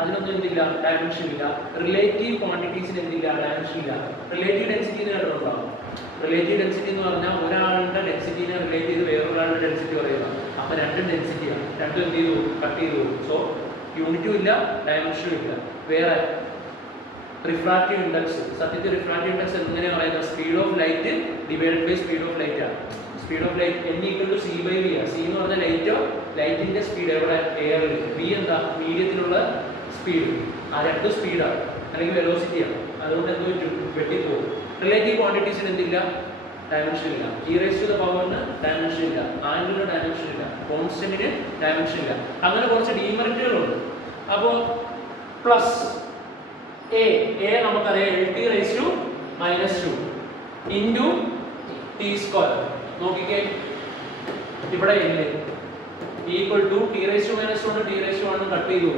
അതിനൊന്നും എന്തില്ല, ഡയമെൻഷൻ ഇല്ല. റിലേറ്റീവ് ക്വാണ്ടിറ്റീസിന് എന്തില്ല, ഡയമെൻഷൻ ഇല്ല. റിലേറ്റീവ് ഡെൻസിറ്റി എന്ന് കേട്ടിട്ടുണ്ടോ? റിലേറ്റീവ് ഡെൻസിറ്റി എന്ന് പറഞ്ഞാൽ ഒരാളുടെ ഡെൻസിറ്റിനെ റിലേറ്റ് ചെയ്ത് വേറൊരാളുടെ ഡെൻസിറ്റി പറയുക. അപ്പൊ രണ്ടും ഡെൻസിറ്റിയാണ്, രണ്ടും എന്ത് ചെയ്തു, കട്ട് ചെയ്തു. സോ യൂണിറ്റും ഇല്ല, ഡയമെൻഷനും ഇല്ല. വേറെ റിഫ്രാക്റ്റീവ് ഇൻഡെക്സ്. സത്യത്തിൽ റിഫ്രാക്റ്റീവ് ഇൻഡെക്സ് എങ്ങനെ പറയുന്നത്, speed of light divided by speed of light ആണ്. Speed of light n = c/v ആണ്. c എന്ന് പറഞ്ഞാൽ ലൈറ്റിന്റെ സ്പീഡ് എവിടെ, എയറിൽ. v എന്താ, മീഡിയത്തിലുള്ള സ്പീഡ്. ആ രണ്ട് സ്പീഡാണ്, അല്ലെങ്കിൽ വെലോസിറ്റിയാണ്. അതുകൊണ്ട് എന്ത് പറ്റും, വെട്ടിപ്പോകും. റിലേറ്റീവ് ക്വാണ്ടിറ്റീസിന് എന്തില്ല, ഡയമെൻഷൻ ഇല്ല. e⁻⁴ ഡയമെൻഷൻ ഇല്ല, ആംഗിളിന് ഡയമെൻഷൻ ഇല്ല, കോൺസ്റ്റന്റിന് ഡയമെൻഷൻ ഇല്ല. അങ്ങനെ കുറച്ച് ഡീമെറിറ്റുകളുണ്ട്. അപ്പോൾ പ്ലസ് a നമുക്കറിയാം, (10⁻⁻2 into t². നോക്കിക്കേ, ഇവിടെ L equal to (t⁻⁻1 t⁻1 cut ചെയ്തു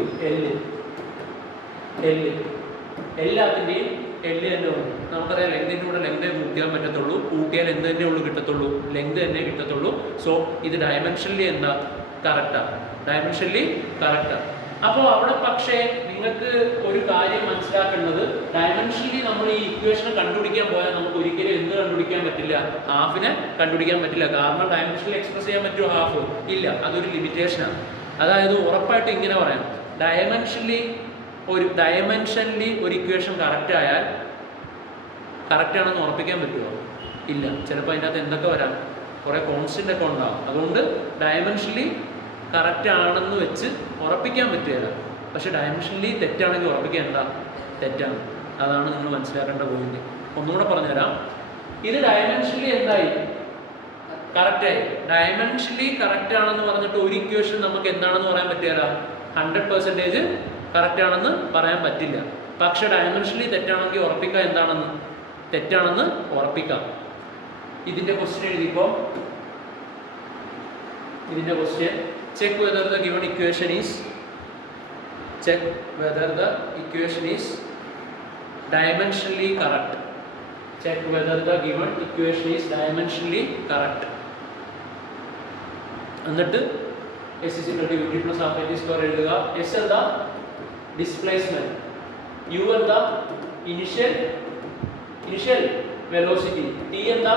എല്ലാത്തിൻ്റെയും L തന്നെ ഉണ്ട്. നമുക്കറിയാം ലെങ്തിൻ്റെ കൂടെ ലെങ്തേ കൂട്ടിയാൻ പറ്റത്തുള്ളൂ, കൂട്ടിയാൽ എന്ത് തന്നെ ഉള്ളൂ കിട്ടത്തുള്ളൂ, ലെങ്ത് തന്നെ കിട്ടത്തുള്ളൂ. സോ ഇത് ഡയമെൻഷനലി എന്താ, കറക്റ്റാണ്, അപ്പോൾ അവിടെ പക്ഷേ നിങ്ങൾക്ക് ഒരു കാര്യം മനസ്സിലാക്കേണ്ടത്, ഡയമെൻഷനലി നമ്മൾ ഈ ഇക്വേഷൻ കണ്ടുപിടിക്കാൻ പോയാൽ നമുക്ക് ഒരിക്കലും എന്ത് കണ്ടുപിടിക്കാൻ പറ്റില്ല, ഹാഫിനെ കണ്ടുപിടിക്കാൻ പറ്റില്ല. കാരണം ഡയമെൻഷനലി എക്സ്പ്രസ് ചെയ്യാൻ പറ്റുമോ ഹാഫ്? ഇല്ല, അതൊരു ലിമിറ്റേഷനാണ്. അതായത് ഉറപ്പായിട്ട് ഇങ്ങനെ പറയാം, ഡയമെൻഷനലി ഒരു ഇക്വേഷൻ കറക്റ്റ് ആയാൽ കറക്റ്റ് ആണെന്ന് ഉറപ്പിക്കാൻ പറ്റുമോ? ഇല്ല. ചിലപ്പോൾ അതിൻ്റെ അകത്ത് എന്തൊക്കെ വരാം, കുറേ കോൺസ്റ്റൻ്റ് ഒക്കെ ഉണ്ടാവും. അതുകൊണ്ട് ഡയമെൻഷനലി കറക്റ്റ് ആണെന്ന് വെച്ച് ഉറപ്പിക്കാൻ പറ്റുകയില്ല. പക്ഷെ ഡയമെൻഷനലി തെറ്റാണെങ്കിൽ ഉറപ്പിക്കാൻ എന്താ, തെറ്റാണ്. അതാണ് നിങ്ങൾ മനസ്സിലാക്കേണ്ട പോയിന്റ്. ഒന്നുകൂടെ പറഞ്ഞുതരാം. ഇത് ഡയമെൻഷനലി എന്തായി, കറക്റ്റായി. ഡയമെൻഷനലി കറക്റ്റ് ആണെന്ന് പറഞ്ഞിട്ട് ഒരു ഇക്വേഷൻ നമുക്ക് എന്താണെന്ന് പറയാൻ പറ്റില്ല, 100% കറക്റ്റ് ആണെന്ന് പറയാൻ പറ്റില്ല. പക്ഷെ ഡയമെൻഷനലി തെറ്റാണെങ്കിൽ ഉറപ്പിക്കാം, എന്താണെന്ന്, തെറ്റാണെന്ന് ഉറപ്പിക്കാം. ഇതിൻ്റെ ക്വസ്റ്റ്യൻ എഴുതിയപ്പോൾ check whether the given equation is dimensionally correct. എന്നിട്ട് s = ut + half at² എഴുതുക. s എന്താ, ഡിസ്പ്ലേസ്മെന്റ്. യു എന്താ ഇനിഷ്യൽ വെലോസിറ്റി, ടി എന്താ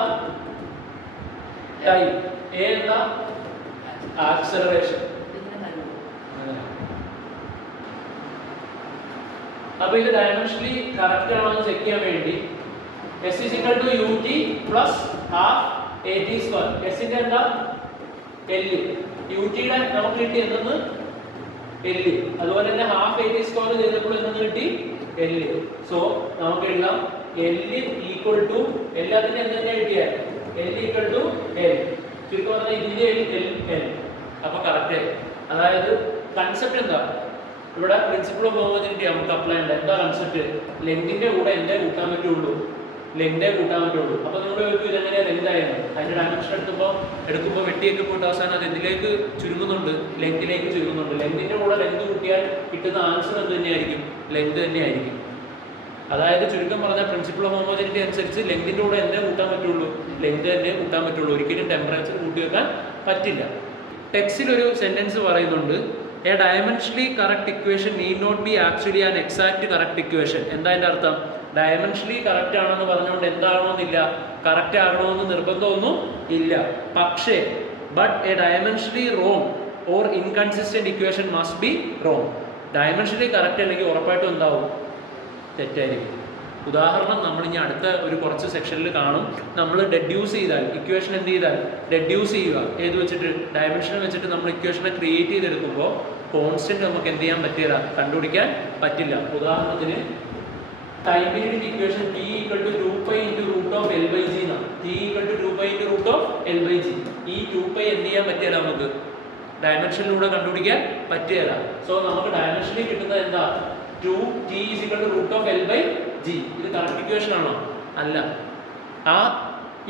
ടൈം, എ എന്താ ആക്സലറേഷൻ. അപ്പൊ ഇത് ഡയമെൻഷനലി കറക്റ്റ് ആണോ എന്ന് ചെക്ക് ചെയ്യാൻ വേണ്ടി S is equal to ut plus half at square. S ന്റെ എന്താ L, ut യുടെ നമുക്ക് കിട്ടി എന്തെന്ന് L, അതുപോലെ തന്നെ ഹാഫ് at square ചെയ്തപ്പോൾ എന്തെന്ന് കിട്ടി L. സോ നമുക്ക് എഴുതാം L ഈക്വൽ ടു എല്ലാത്തിനും എന്തെന്നെ കിട്ടിയാൽ L ഈക്വൽ ടു L. ചുരുക്കം പറഞ്ഞാൽ ഇതിന്റെ L. അപ്പൊ കറക്റ്റ്. അതായത് കൺസെപ്റ്റ് എന്താ, ഇവിടെ പ്രിൻസിപ്പിൾ ഓഫ് ഹോമോജനിറ്റി നമുക്ക് അപ്ലൈ ചെയ്യേണ്ട എന്താ കൺസെപ്റ്റ്, ലെങ്തിന്റെ കൂടെ എന്തേ കൂട്ടാൻ പറ്റുള്ളൂ, അപ്പൊ നിങ്ങൾ ഇതെങ്ങനെയാ ലെങ്ത് ആയിരുന്നു, അതിന്റെ ഡയമെൻഷൻ എടുക്കുമ്പോൾ വെട്ടിയൊക്കെ പോയിട്ട് അവസാനം അത് എന്തിലേക്ക് ചുരുങ്ങുന്നുണ്ട്, ലെങ്തിലേക്ക് ചുരുങ്ങുന്നുണ്ട്. ലെങ്തിന്റെ കൂടെ ലെങ്ത് കൂട്ടിയാൽ കിട്ടുന്ന ആൻസർ എന്ത് തന്നെയായിരിക്കും, ലെങ്ത് തന്നെയായിരിക്കും. അതായത് ചുരുക്കം പറഞ്ഞാൽ പ്രിൻസിപ്പിൾ ഓഫ് ഹോമോജനിറ്റി അനുസരിച്ച് ലെങ്തിന്റെ കൂടെ എന്തേ കൂട്ടാൻ പറ്റുള്ളൂ, ലെങ്ത് തന്നെ കൂട്ടാൻ പറ്റുള്ളൂ, ഒരിക്കലും ടെമ്പറേച്ചർ കൂട്ടി വെക്കാൻ പറ്റില്ല. ടെക്സ്റ്റിൽ ഒരു സെന്റൻസ് പറയുന്നുണ്ട്, a dimensionally correct equation need not be actually an exact correct equation. എന്താ അതിന്റെ അർത്ഥം, ഡയമെൻഷനലി കറക്റ്റ് ആണെന്ന് പറഞ്ഞുകൊണ്ട് എന്താകണമെന്നില്ല, കറക്റ്റ് ആകണമെന്ന് നിർബന്ധമൊന്നും ഇല്ല. പക്ഷേ but A dimensionally wrong or inconsistent equation must be wrong. Dimensionally correct അല്ലെങ്കിൽ ഉറപ്പായിട്ടും എന്താവും, തെറ്റായിരിക്കും. ഉദാഹരണം നമ്മൾ ഇനി അടുത്ത ഒരു കുറച്ച് സെക്ഷനിൽ കാണും. നമ്മൾ ഡെഡ്യൂസ് ചെയ്താൽ ഇക്വേഷൻ എന്ത് ചെയ്താൽ ഡെഡ്യൂസ് ചെയ്യുക, ഏത് വെച്ചിട്ട് ഡയമെൻഷൻ വെച്ചിട്ട് നമ്മൾ ഇക്വേഷനെ ക്രിയേറ്റ് ചെയ്തെടുക്കുമ്പോൾ കോൺസ്റ്റന്റ് നമുക്ക് എന്ത് ചെയ്യാൻ പറ്റില്ല, കണ്ടുപിടിക്കാൻ പറ്റില്ല. ഉദാഹരണത്തിന് time period equation t equal to 2π into root of L by g എന്നാണ്. t equal to 2π into root of L by g. ഈ 2π എന്ത് ചെയ്യാൻ പറ്റില്ല, നമുക്ക് ഡയമെൻഷനിലൂടെ കണ്ടുപിടിക്കാൻ പറ്റില്ല. സോ നമുക്ക് ഡയമെൻഷനിൽ കിട്ടുന്നത് എന്താ, 2t is equal to root of L by g. ഇത് കറക്റ്റ് ഇക്വേഷൻ ആണോ, അല്ല. ആ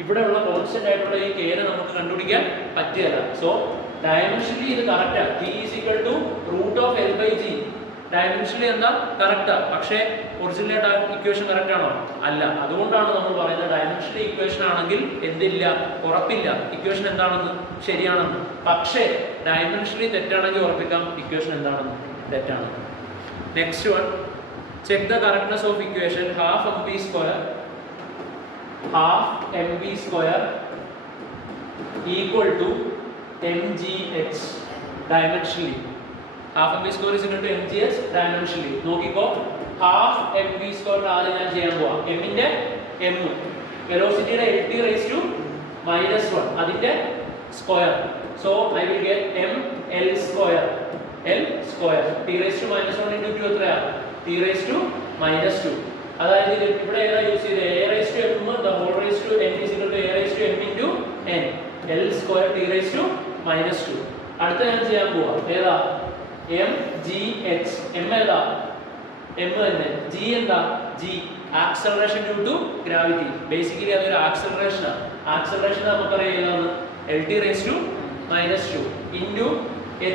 ഇവിടെയുള്ള കോൺസ്റ്റന്റ് ആയിട്ടുള്ള ഈ കേനെ നമുക്ക് കണ്ടുപിടിക്കാൻ പറ്റില്ല. സോ ഡയമെൻഷനലി ഇത് correct, t is equal to root of L by g. Dimensionally എന്താ കറക്റ്റാ, പക്ഷേ ഒറിജിനൽ ഇക്വേഷൻ കറക്റ്റ് ആണോ, അല്ല. അതുകൊണ്ടാണ് നമ്മൾ പറയുന്നത് ഡയമെൻഷനൽ ഇക്വേഷൻ ആണെങ്കിൽ എന്തില്ല, ഉറപ്പില്ല ഇക്വേഷൻ എന്താണെന്ന്, ശരിയാണെന്ന്. പക്ഷേ ഡയമെൻഷനലി തെറ്റാണെങ്കിൽ ഉറപ്പിക്കാം ഇക്വേഷൻ എന്താണെന്ന്, തെറ്റാണ്. Next one, check the correctness of equation half M B square equal to mgh dimensionally. Half M B square is equal to mgh dimensionally. നോക്കിക്കോ, ഹാഫ് എം ബി സ്ക്വയർ ആദ്യം ഞാൻ ചെയ്യാൻ പോവാം. എമ്മിന്റെ എം, വെലോസിറ്റിയുടെ lt റേസ് ടു -1 അതിന്റെ square. So I will get ml square t raise to -1 into 2 എത്രയാ, t റേസ് ടു -2. അതായത് ഇവിടെ ഏതാ യൂസ് ചെയ്തത്, a raise to m the whole raised to n is equal to a raised to m into n, l square t raise to -2. അടുത്ത ഞാൻ ചെയ്യാൻ പോവാ ഏതാ, mgh. m ഏതാ, m തന്നെ. g എന്താ, g acceleration due to gravity. Basically അതൊരു ആക്സലറേഷൻ ആണ്. ആക്സലറേഷൻ നമുക്കറിയാം ഏതാണ്, lt raise to -2 into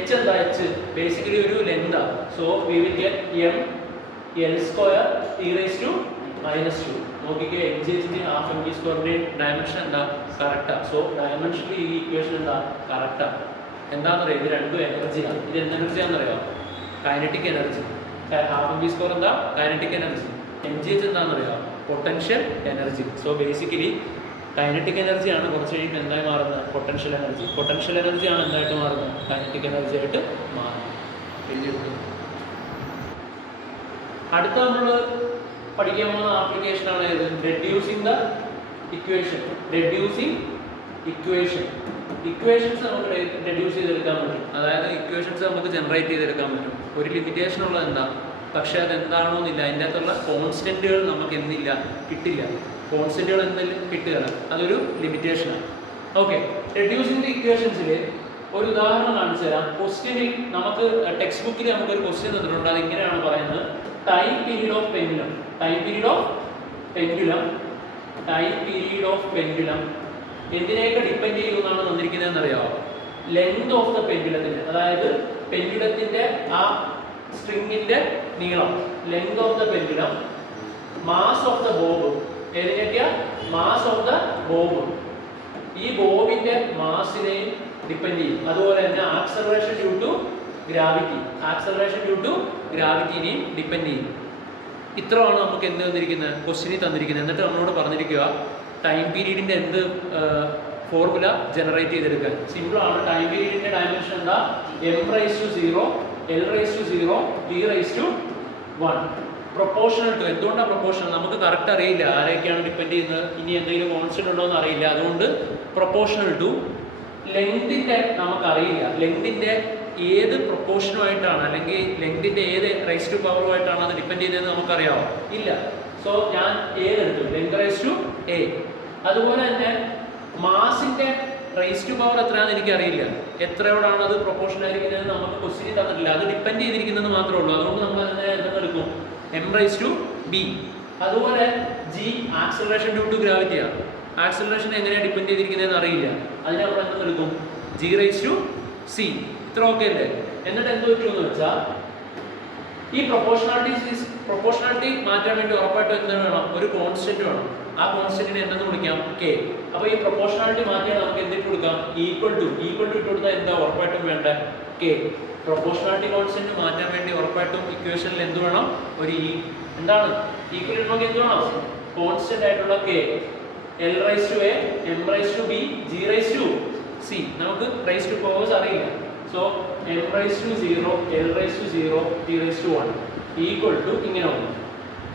h എന്താ, h ബേസിക്കലി ഒരു ലെങ്ത് ആണ്. So we will get m l square t raise to -2. നോക്കിക്കേ, mgh ഹാഫ് എം ബി സ്ക്വയറിന്റെ ഡയമെൻഷൻ എന്താ, കറക്റ്റാ. സോ ഡയമെൻഷനിൽ ഈ ഇക്വേഷൻ എന്താ, കറക്റ്റാ. എന്താണെന്നറിയാം, ഇത് രണ്ടും എനർജിയാണ്. ഇത് എന്ത് എനർജിയാണെന്ന് അറിയാം, kinetic energy. Half M B square എന്താ, കൈനറ്റിക് എനർജി. mgh എന്താണെന്നറിയാം, potential energy. So basically kinetic എനർജിയാണ് കുറച്ച് കഴിയുമ്പോൾ എന്തായി മാറുന്നത്, പൊട്ടൻഷ്യൽ എനർജി. പൊട്ടൻഷ്യൽ എനർജിയാണ് എന്തായിട്ട് മാറുന്നത്, കൈനറ്റിക് എനർജി ആയിട്ട് മാറുന്നത്. അടുത്ത നമ്മൾ പഠിക്കാൻ പോകുന്ന ആപ്ലിക്കേഷൻ ആണ് ഏത്, റെഡ്യൂസിങ് ഇക്വേഷൻ. ഇക്വേഷൻസ് നമുക്ക് റെഡ്യൂസ് ചെയ്തെടുക്കാൻ പറ്റും, അതായത് ഇക്വേഷൻസ് നമുക്ക് ജനറേറ്റ് ചെയ്തെടുക്കാൻ പറ്റും. ഒരു ലിമിറ്റേഷൻ ഉള്ളത് എന്താ, പക്ഷെ അതെന്താണോന്നില്ല, അതിൻ്റെ അകത്തുള്ള കോൺസ്റ്റന്റുകൾ നമുക്ക് എന്നില്ല, കിട്ടില്ല. കോൺസ്റ്റന്റുകൾ എന്തെങ്കിലും കിട്ടുകയാണ്, അതൊരു ലിമിറ്റേഷനാണ്. ഓക്കെ, റെഡ്യൂസിങ് ദി ഇക്വേഷൻസിൽ ഒരു ഉദാഹരണം കാണിച്ചു തരാം. ക്വസ്റ്റ്യനിൽ നമുക്ക് ടെക്സ്റ്റ് ബുക്കിൽ നമുക്കൊരു ക്വസ്റ്റ്യൻ തന്നിട്ടുണ്ട്. അത് ഇങ്ങനെയാണ് പറയുന്നത്, ടൈം പീരീഡ് ഓഫ് പെൻഡുലം എന്തിനെയൊക്കെ ഡിപ്പെൻഡ് ചെയ്യുമെന്നാണ് തന്നിരിക്കുന്നതെന്ന് അറിയാമോ, ലെങ്ത് ഓഫ് ദ പെൻഡുലത്തിന്. അതായത് പെൻഡുലത്തിന്റെ ആ സ്ട്രിങ്ങിന്റെ നീളം, length of the pendulum, mass of the bob. ഏതിനൊക്കെയാ, മാസ് ഓഫ് ദ ബോബ്. ഈ ബോബിന്റെ മാസിനെയും ഡിപ്പെൻഡ് ചെയ്യും. അതുപോലെ തന്നെ ആക്സലറേഷൻ ഡ്യൂ ടു ഗ്രാവിറ്റിനെയും ഡിപ്പെൻഡ് ചെയ്യും. ഇത്രയാണ് നമുക്ക് എന്ത് തന്നിരിക്കുന്നത്, ക്വസ്റ്റ്യനിൽ തന്നിരിക്കുന്നത്. എന്നിട്ട് നമ്മളോട് പറഞ്ഞിരിക്കുക ടൈം പീരീഡിൻ്റെ എന്ത് ഫോർമുല ജനറേറ്റ് ചെയ്തെടുക്കാൻ. സിമ്പിളാണ്. ടൈം പീരീഡിൻ്റെ ഡയമെൻഷൻ എന്താ? m⁻0 l⁻0 t⁻1. Proportional to. എന്തുകൊണ്ടാണ് പ്രൊപ്പോർഷണൽ? നമുക്ക് കറക്റ്റ് അറിയില്ല ആരൊക്കെയാണ് ഡിപ്പെൻഡ് ചെയ്യുന്നത്, ഇനി എന്തെങ്കിലും കോൺസ്റ്റന്റ് ഉണ്ടോ എന്ന് അറിയില്ല. അതുകൊണ്ട് പ്രൊപ്പോർഷണൽ ടു. ലെങ്തിൻ്റെ നമുക്കറിയില്ല, ലെങ്തിൻ്റെ ഏത് പ്രൊപ്പോർഷനുമായിട്ടാണ് അല്ലെങ്കിൽ ലെങ്തിൻ്റെ ഏത് റൈസ് ടു പവറുമായിട്ടാണ് അത് ഡിപ്പെൻഡ് ചെയ്യുന്നത് നമുക്കറിയാമോ? ഇല്ല. സോ ഞാൻ ഏതെടുത്തു? Length raise to a. അതുപോലെ തന്നെ മാസിൻ്റെ റൈസ് ടു പവർ എത്രയാണെന്ന് എനിക്കറിയില്ല, എത്രയോടാണ് അത് പ്രൊപ്പോർഷൻ ആയിരിക്കുന്നത് നമുക്ക് ക്വസ്റ്റ്യൻ തന്നിട്ടില്ല. അത് ഡിപ്പെൻഡ് ചെയ്തിരിക്കുന്നത് മാത്രമേ ഉള്ളൂ. അതുകൊണ്ട് നമ്മൾ അതിനെ എന്തെടുക്കും? m⁻b. അതുപോലെ g ആക്സിലറേഷൻ ഡ്യൂ ടു ഗ്രാവിറ്റിയാണ്. ആക്സിലറേഷൻ എങ്ങനെയാണ് ഡിപ്പെൻഡ് ചെയ്തിരിക്കുന്നതെന്ന് അറിയില്ല, അതിനെ നമ്മൾ എന്തെടുക്കും? g⁻c. ഇത്ര ഓക്കെ അല്ലേ? എന്നിട്ട് എന്ത് പറ്റുമെന്ന് വെച്ചാൽ ഈ പ്രൊപ്പോർഷണാലിറ്റി മാറ്റാൻ വേണ്ടി ഉറപ്പായിട്ടും എന്ത് വേണം? ഒരു കോൺസ്റ്റന്റ് വേണം. ആ കോൺസ്റ്റന്റിനെ എന്തെന്ന് വിളിക്കാം? k. അപ്പോൾ ഈ പ്രൊപ്പോർഷണാലിറ്റി മാറ്റിയാൽ നമുക്ക് എന്തിട്ട് കൊടുക്കാം? ഈക്വൽ ടു ഇട്ട് കൊടുത്താൽ എന്താ ഉറപ്പായിട്ടും വേണ്ട? k. പ്രൊപ്പോർഷണാലിറ്റി കോൺസ്റ്റന്റ് മാറ്റാൻ വേണ്ടി ഉറപ്പായിട്ടും ഇക്വേഷനിൽ എന്ത് വേണം? ഒരു എന്താണ് ഈക്വൽ നമുക്ക് എന്ത് വേണം? കോൺസ്റ്റന്റ് ആയിട്ടുള്ള k. l⁻a m⁻b g⁻c. നമുക്ക് റൈസ് ടു പവേഴ്സ് അറിയില്ല. So m⁻0 l⁻0 t⁻1 equal to ഇങ്ങനെ വന്നു.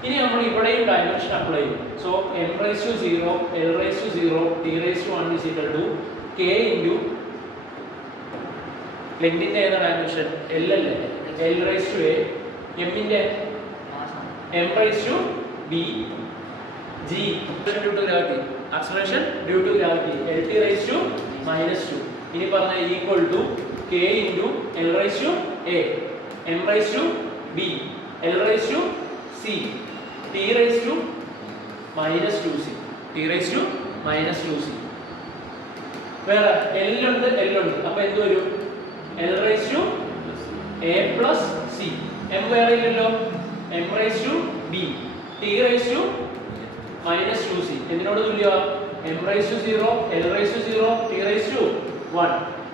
ഇനി നമ്മൾ ഇവിടെയും ഡയമെൻഷൻ അപ്ലൈ ചെയ്യും. So m⁻0 l⁻0 t⁻1 is equal to k into ലെങ്തിന്റെ ഏതാ ഡയമെൻഷൻ? l അല്ലേ? l⁻a m-ന്റെ m⁻b g due to gravity, acceleration due to gravity l⁻⁻². ഇനി പറഞ്ഞ equal to k into l⁻a m⁻b l⁻c t⁻2c t⁻2c. വേറെ l ഉണ്ട്. അപ്പൊ എന്ത് വരും? l⁻a plus c. m വേറെ ഇല്ലല്ലോ. m⁻b t⁻2c എന്തിനോട് തുല്യമാണ്? m⁻0 l⁻0 t⁻1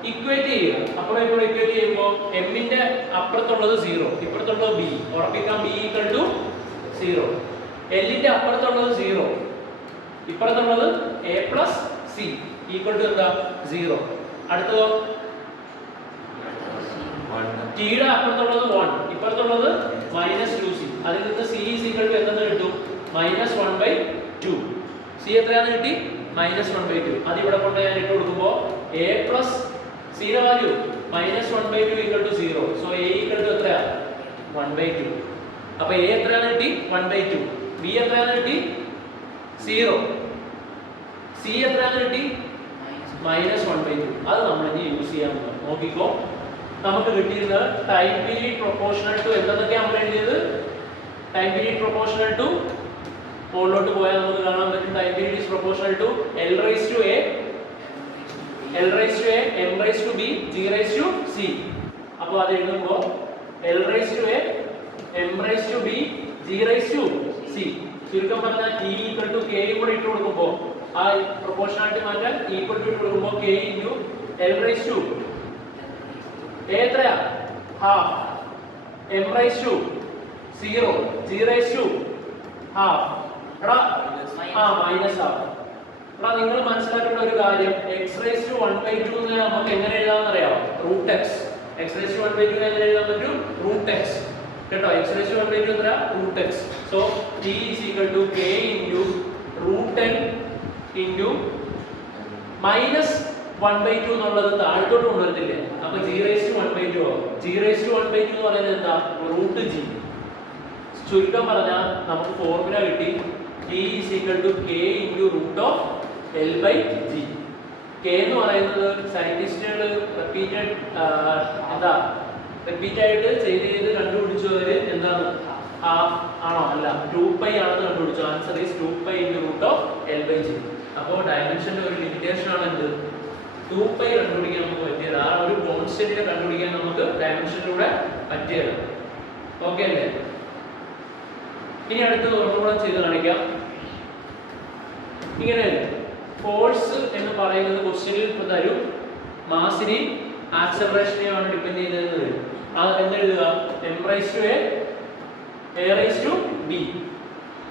ഇക്വേറ്റ് ചെയ്യുക. അപ്പോൾ ഇപ്പോൾ ഇക്വേറ്റ് ചെയ്യുമ്പോൾ m-ന്റെ അപ്പുറത്തുള്ളത് 0, ഇപ്പുറത്തുള്ളത് b. ഉറപ്പിക്കാം b ഈക്വൽ ടു 0. l-ന്റെ അപ്പുറത്തുള്ളത് 0, ഇപ്പുറത്തുള്ളത് a plus c equal to എന്താ? 0. അടുത്തതോ t-യുടെ അപ്പുറത്തുള്ളത് 1, ഇപ്പുറത്തുള്ളത് -2c. അതിൽ നിന്ന് c is equal to എന്തെന്ന് കിട്ടും? -1/2. c എത്രയാണെന്ന് കിട്ടി? -1/2. അത് ഇവിടെ കൊണ്ട് ഞാൻ ഇട്ട് കൊടുക്കുമ്പോൾ a പ്ലസ് c യുടെ value -1/2 equal to 0. So a equal to എത്രയാ? 1/2. അപ്പോൾ a എത്രയാണ് കിട്ടി? 1/2. b എത്രയാണ് കിട്ടി? 0. c എത്രയാണ് കിട്ടി? -1/2. അത് നമ്മൾ ഇനി യൂസ് ചെയ്യാൻ പോകും. നോക്കിക്കോ, നമുക്ക് കിട്ടിയിരുന്നത് ടൈം പീരീഡ് പ്രൊപ്പോർഷണൽ ടു എന്തൊക്കെയാണ് നമ്മൾ എഴുതിയത്? ടൈം പീരീഡ് പ്രൊപ്പോർഷണൽ ടു മുകളിലോട്ട് പോയാൽ നമുക്ക് കാണാൻ പറ്റും time period is proportional to l⁻a m⁻b g⁻c. അപ്പോൾ അത് എഴുതുമ്പോൾ l⁻a m⁻b g⁻c. ചുരുക്കം പറഞ്ഞാൽ t ഈക്വൽ ടു k കൂടെ ഇട്ട് കൊടുക്കുമ്പോൾ ആ പ്രൊപ്പോർഷണാലിറ്റി മാറ്റാൻ ഈക്വൽ ടു ഇട്ട് കൊടുക്കുമ്പോൾ k ഇൻറ്റു l⁻a എത്രയാ? ഹാഫ്. m⁻0 g⁻2 half. എടാ മൈനസ് ഹാഫ്. എടാ നിങ്ങൾ മനസ്സിലാക്കേണ്ട ഒരു കാര്യം, x⁻1/2 എന്ന് നമുക്ക് എങ്ങനെ എഴുതാമെന്ന് അറിയാമോ? √x. x⁻1/2 എങ്ങനെ എഴുതാൻ പറ്റും? √x. കേട്ടോ, x⁻1/2 എത്ര? √x. So t is equal to k into √n into -1/2 എന്നുള്ളത് താഴത്തോട്ട് കൊണ്ടുവരത്തില്ലേ? അപ്പൊ g⁻1/2 ആവും. g⁻1/2 എന്ന് പറയുന്നത് എന്താ? √g. ചുരുക്കം പറഞ്ഞാൽ നമുക്ക് ഫോർമുല കിട്ടി t is equal to k into √l/g. k എന്ന് പറയുന്നത് സയന്റിസ്റ്റുകൾ റിപ്പീറ്റ് ആയിട്ട് ചെയ്ത് കണ്ടുപിടിച്ചവര് എന്താണ്? ഹാഫ് ആണോ? അല്ല, 2π ആണെന്ന് കണ്ടുപിടിച്ചു. Answer is 2π into √l/g. അപ്പോൾ ഡയമെൻഷന്റെ ഒരു ലിമിറ്റേഷൻ ആണ് എന്ത്? 2π കണ്ടുപിടിക്കാൻ നമുക്ക് പറ്റിയത്. ആ ഒരു കോൺസ്റ്റന്റിനെ കണ്ടുപിടിക്കാൻ നമുക്ക് ഡയമെൻഷനിലൂടെ പറ്റിയത്. ഓക്കെ അല്ലേ? ഇനി അടുത്തത് ഒന്നുകൂടെ ചെയ്ത് കാണിക്കാം. ഇങ്ങനെ ഫോഴ്സ് എന്ന് പറയുന്നത് ക്വസ്റ്റ്യനിൽ തരും, മാസിനെയും ആക്സലറേഷനെയും ആണ് ഡിപ്പെൻഡ് ചെയ്യുന്നത്. അത് എന്തെഴുതുക? m⁻a B.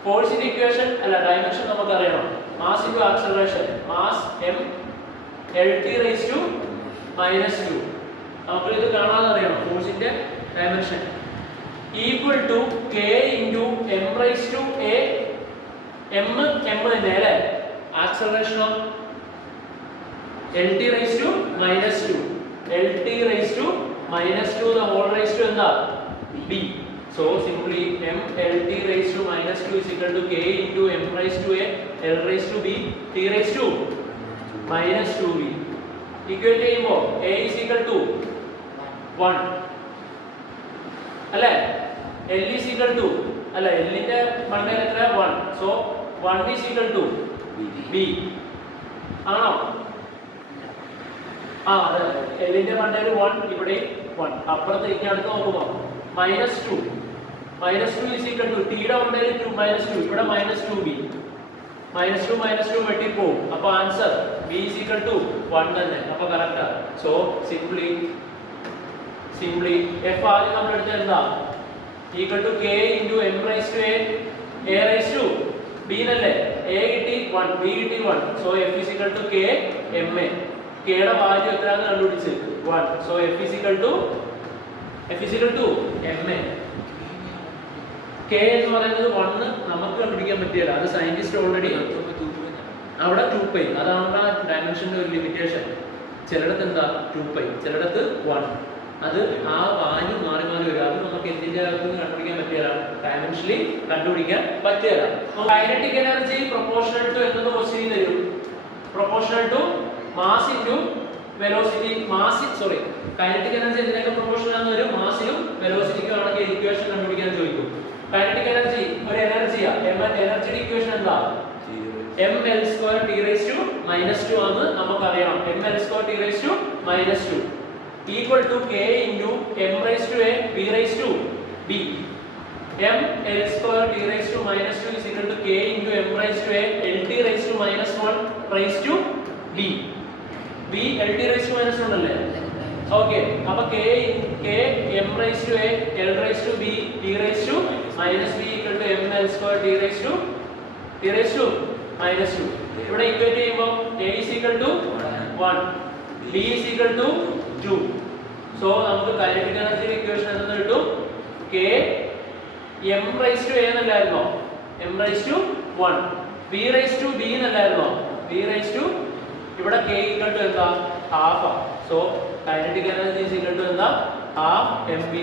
ഫോഴ്സിന്റെ ഇക്വേഷൻ അല്ല ഡയമെൻഷൻ നമുക്ക് അറിയണം. Mass into acceleration, mass m lt raise to -2. നമുക്ക് ഇത് കാണാതെ അറിയണം ഫോഴ്സിന്റെ dimension equal to k into m raise to a. m തന്നെ അല്ലേ? ആക്സലറേഷനോ lt raise to -2. lt raise to -2 the whole raised to എന്താ b. So simply m lt raised to -2 is equal to k into m raised to a l raised to b t raised to -2b. Equate ചെയ്യുമ്പോൾ a is equal to 1 അല്ലേ? l is equal to അല്ല l ന്റെ മണ്ടയിൽ എത്ര 1. So 1 is equal to b ആണോ? അതെ, l ന്റെ മണ്ടയിൽ 1, ഇവിടെ 1. അപ്പുറത്തേക്ക് അടുത്ത് നോക്കുമ്പോൾ -2 is equal to t യുടെ മണ്ടയിൽ -2, ഇവിടെ -2b. -2 വെട്ടിപ്പോവും. അപ്പോൾ answer b is equal to 1 തന്നെ. അപ്പോൾ കറക്റ്റാ. സോ സിംപ്ലി f ആദ്യം നമ്മൾ എടുത്തത് എന്താ? Equal to k into m raised to a raised to b നല്ലേ? a കിട്ടി 1, b കിട്ടി 1. So f is equal to k ma. k യുടെ വാല്യൂ എത്രയാണെന്ന് കണ്ടുപിടിച്ച് 1. So f is equal to ma. k എന്ന് പറയുന്നത് 1 നമുക്ക് കണ്ടുപിടിക്കാൻ പറ്റില്ല. അത് സയന്റിസ്റ്റ് ഓൾറെഡി അവിടെ 2π. അതാണ് ഡയമെൻഷന്റെ ഒരു ലിമിറ്റേഷൻ. ചിലയിടത്ത് എന്താ 2π, ചിലയിടത്ത് 1. അത് ആ വാല്യൂ മാറി വരും. അത് നമുക്ക് എന്തിന്റെ അകത്ത് കണ്ടുപിടിക്കാൻ പറ്റില്ല, ഡയമെൻഷനിൽ കണ്ടുപിടിക്കാൻ പറ്റില്ല. കൈനറ്റിക് എനർജി പ്രൊപ്പോർഷണൽ ടു എന്നത് ക്വസ്റ്റ്യൻ തരും. Proportional to mass into velocity. Kinetic energy എന്തിനൊക്കെ പ്രൊപ്പോർഷണൽ ആണെന്ന് വരും? മാസിനും വെലോസിറ്റിക്കും ആണെങ്കിൽ ഇക്വേഷൻ കണ്ടുപിടിക്കാൻ ചോദിക്കും. കൈനറ്റിക് എനർജി ഒരു എനർജിയാ. എനർജിയുടെ ഇക്വേഷൻ എന്താ? ml² t raised to -2 ആണ് നമുക്കറിയണം. ml² t raised to -2 equal to k into m raised to a b raised to b. ml² t raised to -2 is equal to k into m raised to a lt raised to -1 raised to b. b lt raised to -1 അല്ലേ? ഓക്കേ. അപ്പോൾ k m raised to a l raised to b t raised to -b equal to ml² t raised to -2. ഇവിടെ ഇക്വേറ്റ് ചെയ്യുമ്പോൾ a is equal to 1, b is equal to 2. So നമുക്ക് കൈനറ്റിക് എനർജിയുടെ ഇക്വേഷൻ എന്തെന്ന് കിട്ടും? k m raised to a എന്നല്ലായിരുന്നോ? m raised to 1. b raised to b എന്നല്ലായിരുന്നോ? b raised to ഇവിടെ k equal to എന്താ? half. So kinetic energy is equal to എന്താ? half mv².